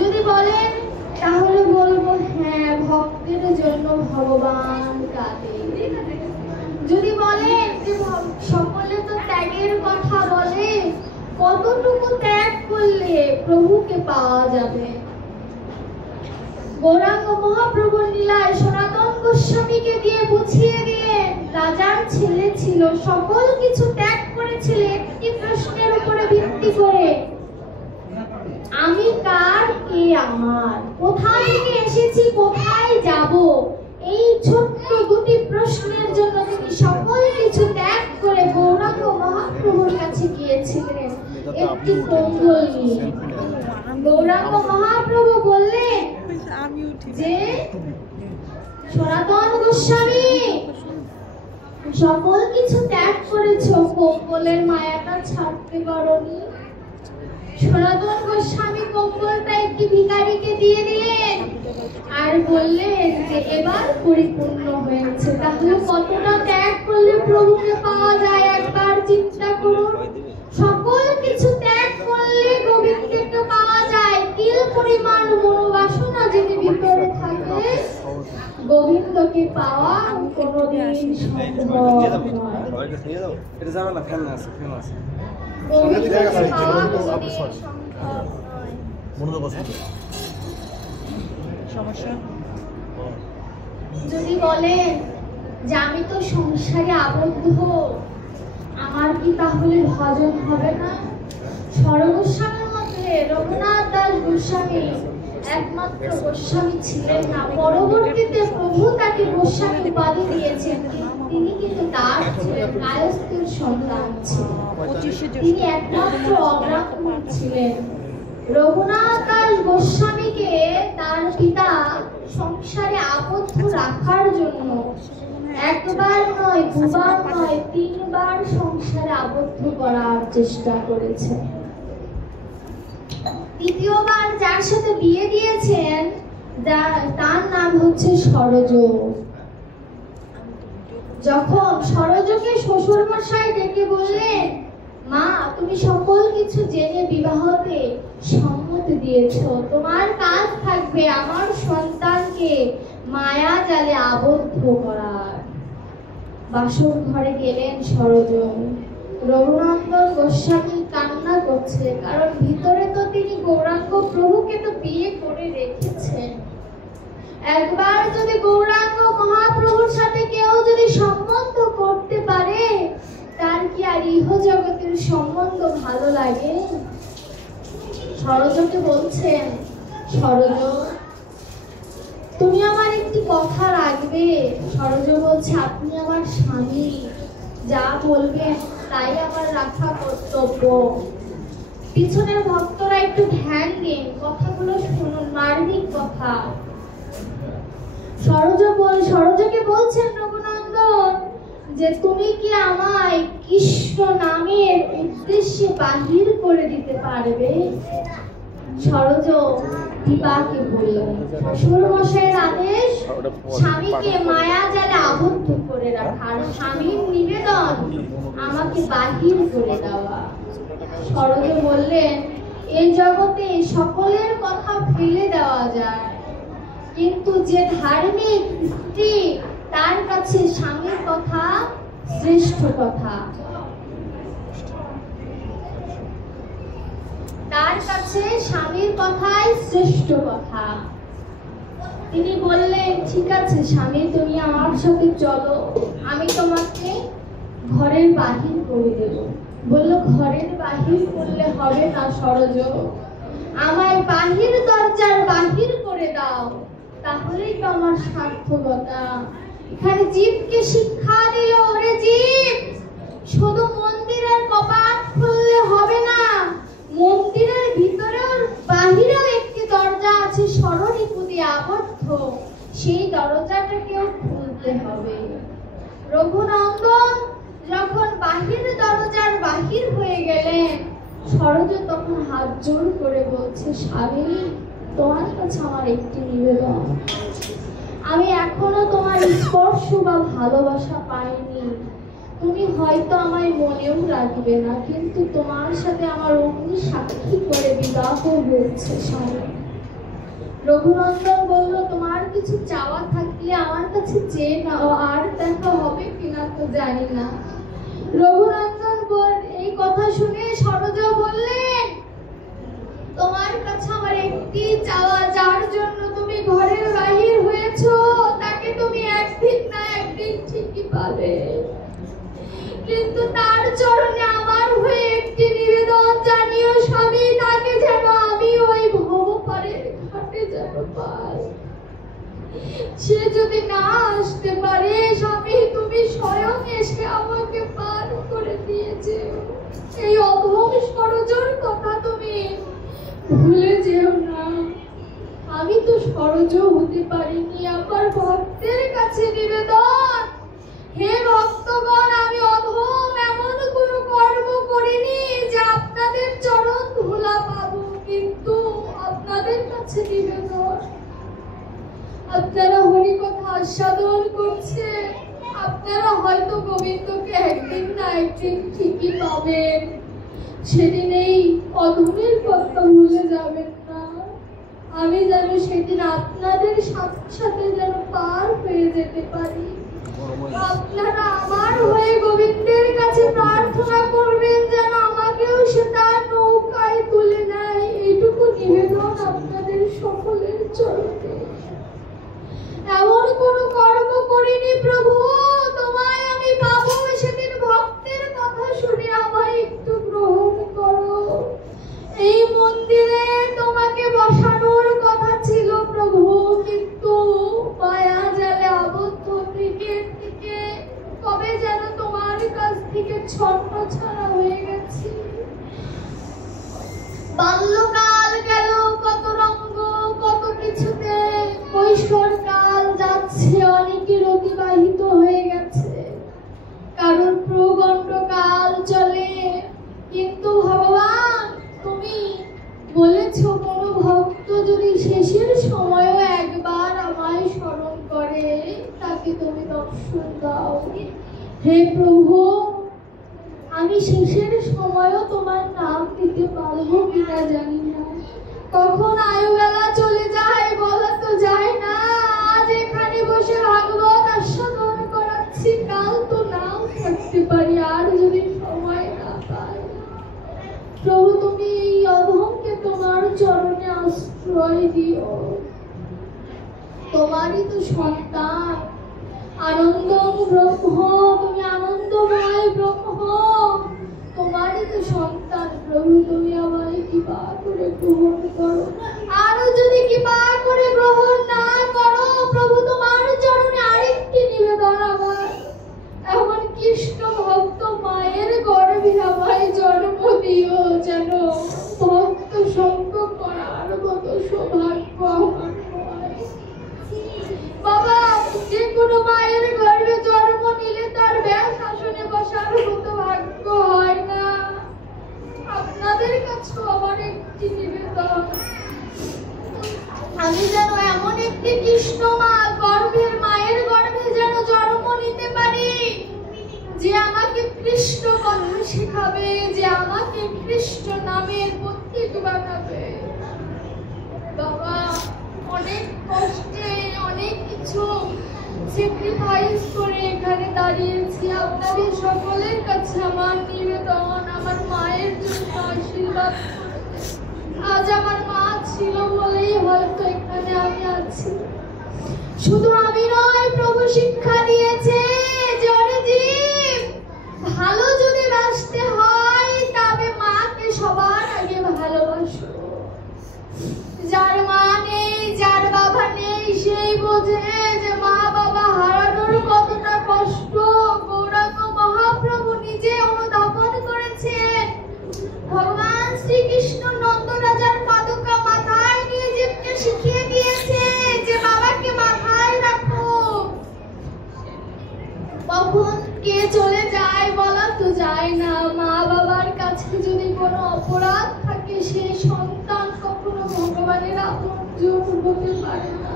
যদি বলেন তাহলে বলবো হ্যাঁ, ভক্তের জন্য ভগবান কাঁদে। যদি বলেন যে সকলে তো ত্যাগের কথা বলে, কতটুকু ত্যাগ করলে প্রভুকে পাওয়া যাবে? গৌরাঙ্গ মহাপ্রভুর লীলায় সনাতন গোস্বামীকে দিয়ে বুঝিয়ে দিলেন, রাজার ছেলে ছিল, সকল কিছু ত্যাগ করেছিল একটি প্রশ্নের উপরে ভিত্তি করে, আমি কার, কে আমার, কোথায় থেকে এসেছি, কোথায় যাব। এই ছোট্ট দুটি প্রশ্নের জন্য তিনি সকল কিছু ত্যাগ করে গৌরাঙ্গ মহাপ্রভুর কাছে গিয়েছিলেন একটি কম্বল নিয়ে। গৌরাঙ্গ মহাপ্রভু বললেন যে সনাতন গোস্বামী, সকল কিছু ত্যাগ করেছো, কম্বলের মায়াটা ছাড়তে পারোনি। সনাতন গোস্বামী কম্বলটা একটি ভিখারিকে দিয়ে দিলেন আর বললেন যে এবার পরিপূর্ণ হয়েছে। তাহলে কতটা ত্যাগ করলে প্রভুকে পাওয়া যায় একবার চিন্তা করুন। সকল কিছু ত্যাগ করলে গোবিন্দকে পাওয়া যায়। তিল পরিমাণ মনোবাসনা যদি ভিতরে থাকে, গোবিন্দকে পাওয়া কোনোদিন সম্ভব নয়। এটা যাবে না, ফ্যান আছে, ফ্যান আছে। যদি বলেন যে আমি তো সংসারে আবদ্ধ, আমার কি তাহলে ভজন হবে না? সর্বস্বামীর মধ্যে রঘুনাথ দাস গোস্বামী একমাত্র গোস্বামী ছিলেন না, পরবর্তীতে প্রভু তাকে গোস্বামী উপাধি দিয়েছেন। তিনি কিন্তু দাস ছিলেন, কায়স্থের সন্তান ছিলেন, তিনি একমাত্র অগ্রাহ্মণ ছিলেন। রঘুনাথ দাস গোস্বামীকে তার পিতা সংসারে আবদ্ধ রাখার জন্য একবার নয়, দুবার নয়, তিনবার সংসারে আবদ্ধ করার চেষ্টা করেছে। তৃতীয়বার যার সাথে বিয়ে দিয়েছেন তার নাম হচ্ছে সরজ। যখন সরজকে শ্বশুর মশাই ডেকে বললেন, মা তুমি সকল কিছু জেনে বিবাহতে সম্মতি দিয়েছো, তোমার কাজ থাকবে আমার সন্তানকে মায়া জালে আবদ্ধ করার। বাসর ঘরে গেলেন সরজ। রঘুনন্দন গোস্বামী কান্না করছে, কারণ ভিতরে তো তিনি গৌরাঙ্গ প্রভুকে তো বিয়ে করে রেখেছেন। একবার যদি গৌরাঙ্গ মহাপ্রভুর সাথে কেউ যদি সম্বন্ধ করতে পারে, তার কি আর ইহ জগতের সম্বন্ধ ভালো লাগে? সরজকে বলছেন, সরজ তুমি আমার একটি কথা রাখবে। সরজ বলছে, আপনি আমার স্বামী, যা বলবেন তাই আমার রাখা কর্তব্য। পিছনের ভক্তরা একটু ধ্যান দিন, কথাগুলো শুনুন, মার্মিক কথা। সরজকে বলছেন রঘুনন্দন যে তুমি কি আমায় কৃষ্ণ নামের উদ্দেশ্যে বাহির করে দিতে পারবে? সরজ দিবাকে বললেন, শ্বশুর মশাইয়ের আদেশ স্বামীকে মায়া জালে আবদ্ধ করে রাখা, আর স্বামীর নিবেদন আমাকে বাহির করে দেওয়া। সরজ বললেন, এই জগতে সকলের কথা ফেলে দেওয়া যায়, কিন্তু যে ধার্মিক স্ত্রী তার কাছে স্বামীর কথা শ্রেষ্ঠ কথা, তার কাছে স্বামীর কথাই শ্রেষ্ঠ কথা। তিনি বললেন, ঠিক আছে স্বামী, তুমি আমার সাথে চলো, আমি তোমাকে ঘরের বাহির করে দেব। বলল, ঘরের বাহির করলে হবে না সরজ, আমায় বাহির দরজার বাহির করে দাও, তাহলেই তো আমার সার্থকতা। এখানে জীবকে শিক্ষা দিল, ওরে জীব, শুধু মন্দিরের কপাট খুললে হবে না, মন্দিরের ভিতরেও বাহিরেও একটি দরজা আছে স্মরণীপু দিয়ে আবদ্ধ, সেই দরজাটাকেও খুলতে হবে। রঘুনন্দন যখন বাহির দরজার বাহির হয়ে গেলেন, সরজ তখন হাত জোড় করে বলছে, স্বামী তোমার কাছে আমার একটি নিবেদন, আমি এখনো তোমার স্পর্শ বা ভালোবাসা পাইনি, তুমি হয়তো আমায় মনেও রাখবে না, কিন্তু তোমার সাথে আমার অগ্নি সাক্ষী করে বিবাহ হয়েছে স্বামী। রঘুনন্দন বলল, তোমার কিছু চাওয়া থাকলে আমার কাছে চেয়ে নাও, আর দেখা হবে কিনা তো জানি না। রঘুনন্দন এই কথা শুনে সরোজা বললেন, তোমার কাছে আমার একটি চাওয়া, যার জন্য তুমি ঘরের বাহির হয়েছো তাকে তুমি একদিন না একদিন ঠিকই পাবে, কিন্তু তার চরণে আমার হয়ে একটি নিবেদন জানিও স্বামী, তাকে যেন আমি ওই ভবপারের ঘাটে যেন পাই। সে যদি না আসতে পারে স্বামী, তুমি স্বয়ং এসে আমাকে পার করে দিয়েছে। এই অধম সরোজর কথা তুমি ভুলে যেও না। আমি তো সরোজ হতে পারিনি, আমার ভক্তের কাছে নিবেদন, হে ভক্তগণ, আমি অধম এমন কোনো কর্ম করিনি যে আপনাদের চরণ ধুলা পাবো, কিন্তু আপনাদের কাছে নিবেদন, আপনারা হরি কথা আস্বাদন করছে, আপনারা হয়তো গোবিন্দকে একদিন না একদিন ঠিকই পাবেন, সেদিন এই অধমের কথা ভুলে যাবেন না। আমি যেন সেদিন আপনাদের সাথে সাথে যেন পার হয়ে যেতে পারি। আপনারা আমার হয়ে গোবিন্দের কাছে প্রার্থনা করবেন যেন আমাকেও সে তার নৌকায় তুলে নেয়, এইটুকু নিবেদন আপনাদের সকলের চরণে। এমন কোন কর্ম করিনি প্রভু, তোমায় আমি পাবো, সেদিন ভক্তের কথা শুনে আমায় একটু গ্রহণ করো। এই মন্দিরে তোমাকে বসানোর কথা ছিল প্রভু, কিন্তু মায়া জালে আবদ্ধ থেকে কবে যেন তোমার কাছ থেকে ছন্ন ছাড়া হয়ে গেছি। বাল্যকাল গেল কত রঙ্গ কত কিছুতে, কৈশোরকাল যাচ্ছে, অনেকের অতিবাহিত হয়ে গেছে, কারণ প্রগণ্ডকাল চলে, কিন্তু ভগবান তুমি বলেছো কোনো ভক্ত যদি শেষের সময়ও একবার আমায় স্মরণ করে তাকে তুমি দর্শন দাও। হে প্রভু, আমি শেষের সময়ও তোমার নাম দিতে পারবো কিনা জানি না, কখন আয়ুবেলা চলে যায় বলা তো যায় না। আজ এখানে বসে ভাগবত আস্বাদন করাচ্ছি, কাল তো নাও থাকতে পারি, আর যদি সময় না পাই। প্রভু তুমি এই অধমকে তোমার চরণে আশ্রয় দিও, তোমারই তো সন্তান, আনন্দ ব্রহ্ম, তুমি আনন্দময় ব্রহ্ম, তোমারই তো সন্তান। প্রভু তুমি আমায় কৃপা করে গ্রহণ করো, আরো যদি কৃপা করে গ্রহণ না করো প্রভু, তোমার চরণে আরেকটি নিবেদন আমার, এমন কৃষ্ণ ভক্ত মায়ের গর্ভে আমায় জন্ম দিও, যেন ভক্ত সঙ্গ করার মতো সৌভাগ্য আমার হয়। বাবা, যে কোনো মায়ের গর্ভে জন্ম নিলে তার ব্যাস আসনে বসার মতো ভাগ্য হয় না। আপনাদের কাছে আমার একটি নিবেদন, আমি যেন এমন একটি কৃষ্ণ মা মায়ের গর্ভে যেন জন্ম নিতে পারি, যে আমাকে কৃষ্ণ কথা শেখাবে, যে আমাকে কৃষ্ণ নামের প্রতীক বানাবে। বাবা, অনেক কষ্টে অনেক কিছু স্যাক্রিফাইস করে এখানে দাঁড়িয়েছি, আপনাদের সকলের কাছে আমার নিবেদন, আমার মায়ের জন্য আশীর্বাদ। আজ আমার মা ছিল বলেই হয়তো এখানে আমি আছি। শুধু আমি নয়, প্রভু শিক্ষা দিয়েছে যে অরিজিৎ, ভালো যদি বাসতে হয় তবে মাকে সবার আগে ভালোবাসো। যার মা নেই, যার বাবা নেই, সেই বোঝে যে মা বাবা হারানোর কতটা কষ্ট। গৌরাঙ্গ মহাপ্রভু নিজে অনুধাবন করেছেন। ভগবান শ্রীকৃষ্ণ নন্দরাজার পাদুকা মাথায় নিয়ে জীবকে শিখিয়ে দিয়েছে যে বাবাকে মাথায় রাখো। কখন কে চলে যায় বলা তো যায় না। মা বাবার কাছে যদি কোনো অপরাধ থাকে, সেই সন্তান কখনো ভগবানের আপনজন হতে পারে না।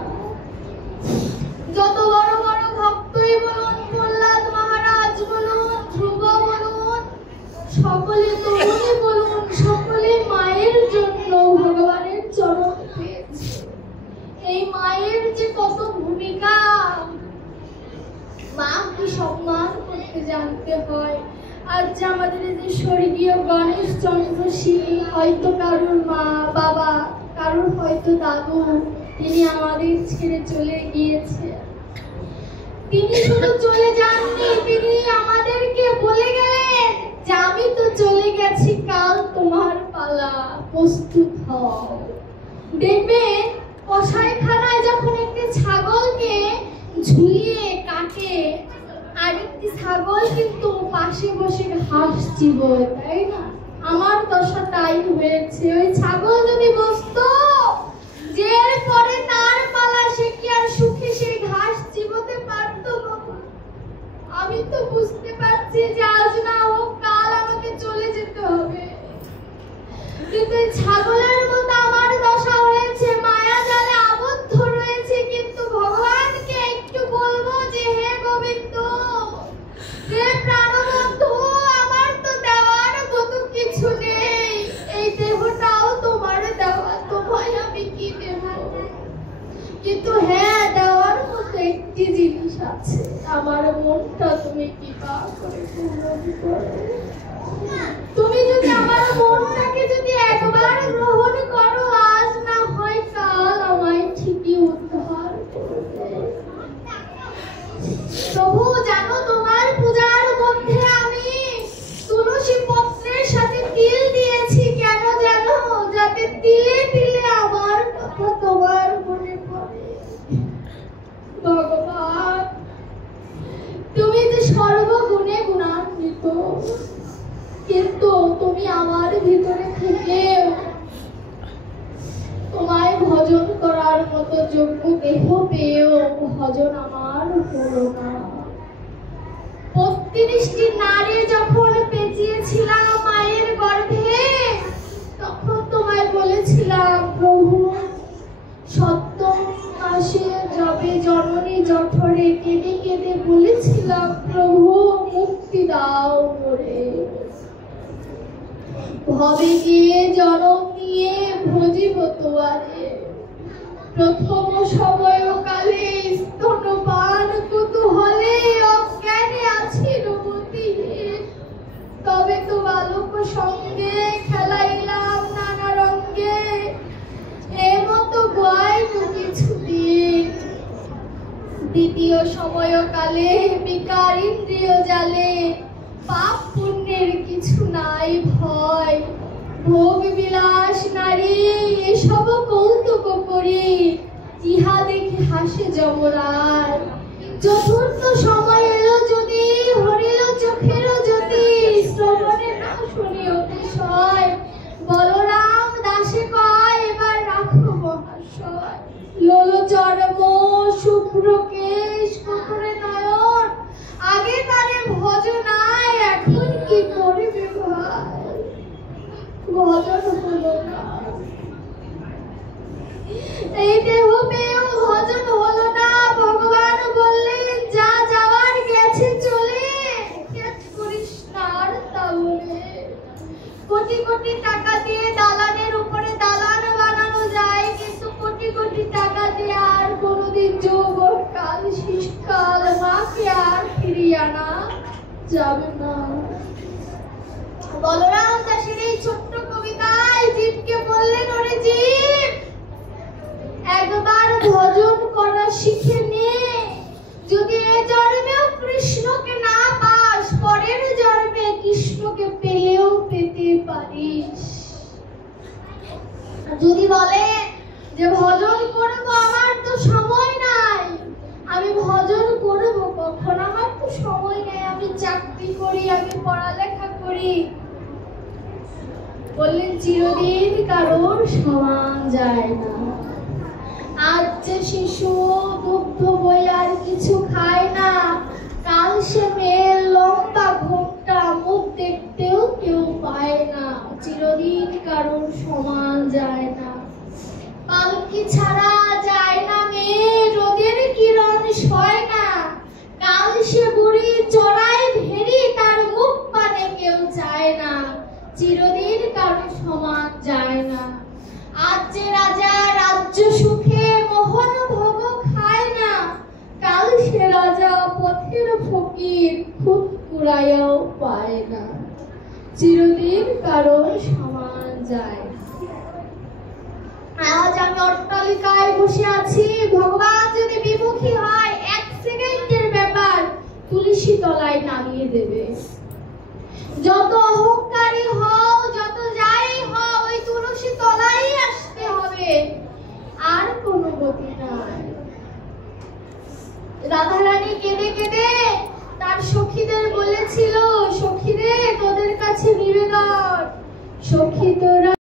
যত বড় বড় ভক্তই বলুন, প্রহ্লাদ মহারাজ বলুন, ধ্রুব বলুন, সকলে তরুণী বলুন, সকলে মায়ের জন্য ভগবানের চরণ পেয়েছে। যে কত ভূমিকা। মাকে সম্মান করতে জানতে হয়। আজ যে আমাদের যে স্বর্গীয় গণেশ চন্দ্র শীল, হয়তো কারোর মা বাবা, কারোর হয়তো দাদু, তিনি আমাদের ছেড়ে চলে গিয়েছে। তিনি শুধু চলে যাননি, তিনি আমাদেরকে বলে গেলেন যে আমি তো চলে গেছি, কাল তোমার পালা, প্রস্তুত হও। দেখবেন কসাইখানায় যখন একটি ছাগলকে ঝুলিয়ে কাটে, আরেকটি ছাগল কিন্তু পাশে বসে ঘাস চিবোয়, তাই না? আমার দশা তাই হয়েছে। ওই ছাগল যদি বসতো যে এরপরে তার পালা, সে কি আর সুখে সেই ঘাস চিবোতে পারতো? আমি তো বুঝতে পারছি যে আজ না হোক কাল আমাকে চলে যেতে হবে, কিন্তু এই ছাগলের মতো আমার দশা হয়েছে, মায়া জালে আবদ্ধ রয়েছে। কিন্তু ভগবানকে একটু বলবো যে হে গোবিন্দ, হে প্রাণবন্ধু, আমার তো দেওয়ার মতো কিছু নেই, এই দেহটাও তোমার দেওয়া, তোমায় আমি কি দেব? কিন্তু হ্যাঁ, দেওয়ার মতো একটি জিনিস আছে, আমার মনটা তুমি কৃপা করে পূরণ করো। তুমি যদি আমার মনটাকে যদি একবার গ্রহণ করো, আজ না হয় কাল আমায় ঠিকই উদ্ধার করবে। প্রভু জানো, তোমার পূজার মধ্যে আমি তুলসী পত্রের সাথে তিল দিয়েছি, কেন জানো? যাতে তিলে তিলে আমার কথা তোমার মনে পড়ে। ভগবান, তুমি যে সর্বগুণে গুণান্বিত, কিন্তু তুমি আমার ভিতরে থেকে তোমায় ভজন করার মতো যোগ্য দেহ পেয়েও ভজন আমার হলো না। ৩২টি নারী যখন পেঁচিয়েছিলাম মায়ের গর্ভে, তখন তোমায় বলেছিলাম প্রভু, সপ্তম মাসে যবে জননী জঠরে কেঁদে কেঁদে বলেছিলাম প্রভু মুক্তি দাও মোরে। ভবে গিয়ে জনম নিয়ে ভজিব তোয়ারে, প্রথম সময়কালে স্তনপান কুতূহলে অজ্ঞানে আছি রবতী। তবে তো বালক সঙ্গে খেলাইলাম নানা রঙ্গে, এমতো গায় কিছু দিন। দ্বিতীয় সময়কালে বিকার ইন্দ্রিয় জালে, পাপ পুণ্যের কিছু নাই ভয়। ভোগ বিলাস নারী এসব কৌতুক করি, ইহা দেখে হাসে যমরাজ। চতুর্থ সময় এলো যদি, হরিল চোখের জ্যোতি, শ্রবণে না শুনি অতিশয়। বলরাম দাসে কয় এবার রাখো মহাশয়, লোল চর্ম শুভ্র কেশ কুকুরে নয়ন, আগে তারে ভজনায় এখন কি করবে ভাই? ভজন হলো না, এই দেহ পেয়েও ভজন হলো না। ভগবান বললেন যা যাওয়ার গেছে চলে, কেচ করিস না আর তাহলে। কোটি কোটি টাকা দিয়ে দালানের উপরে দালান বানানো যায়, কিন্তু কোটি কোটি টাকা দিয়ে আর কোনোদিন যৌবন কাল শিশকাল মাকে আর ফিরিয়ে আনা যাবে না। বলরাম দাসের এই ছোট্ট কবিতায় জীবকে বললেন, ওরে জীব, একবার ভজন করা শিখে নে। যদি এ জন্মেও কৃষ্ণকে না পাস, পরের জন্মে কৃষ্ণকে পেলেও পেতে পারিস। যদি বলে যে ভজন করব, আমার তো সময় নাই, আমি ভজন করব কখন? আমার তো সময় নেই, আমি চাকরি করি, আমি পড়ালেখা করি। বললেন চিরদিন কারোর সমান যায় না। আজ যে শিশু দুগ্ধ বই আর কিছু খায় না, কাল সে মেয়ের লম্বা ঘোমটা মুখ দেখতেও কেউ পায় না। চিরদিন কারোর সমান যায় না। পালকি ছাড়া যায় না মেয়ে, রোদের কিরণ সয় না। কাল সে বুড়ি চড়াই ভেরি, তার মুখ পানে কেউ চায় না। চিরদিন কারোর সমান যায় না। আজ যে রাজা রাজ্য সুখে মোহন ভোগ ফকির খুব কুড়াইয়াও পায় না, চিরদিন কারো সমান যায়। আজ আমি অট্টালিকায় বসে আছি, ভগবান যদি বিমুখী হয় 1 সেকেন্ডের ব্যাপার, তুলসী তলায় নামিয়ে দেবে। যত অহংকারী হও, যত যাই হও, ওই তুলসী তলাই আসতে হবে, আর কোনো গতি নাই। রাধারানী কেঁদে কেঁদে তার সখীদের বলেছিল, সখীরে তোদের কাছে নিবেদন, সখী তোরা